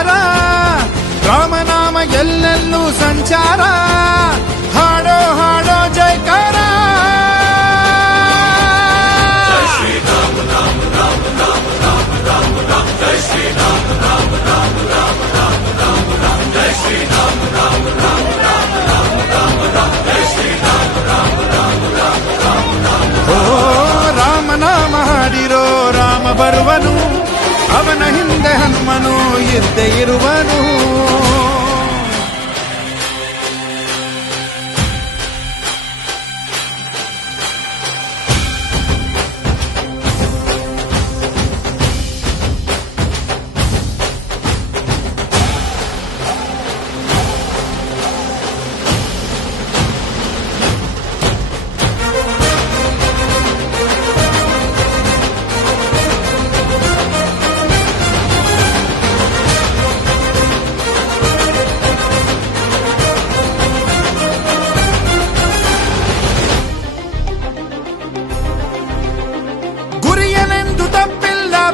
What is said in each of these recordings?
ಸಂಚಾರ ರಾಮನಾಮ ಎಲ್ಲೆಲ್ಲೂ ಸಂಚಾರ ಹಾಡೋ ಹಾಡೋ ಜೈಕಾರ ಓ ರಾಮನಾಮ ಹಾಡಿರೋ ರಾಮ ಬರುವನು சிந்தையிருவ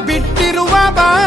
ಬಿಟ್ಟಿರುವ ಬಾಣ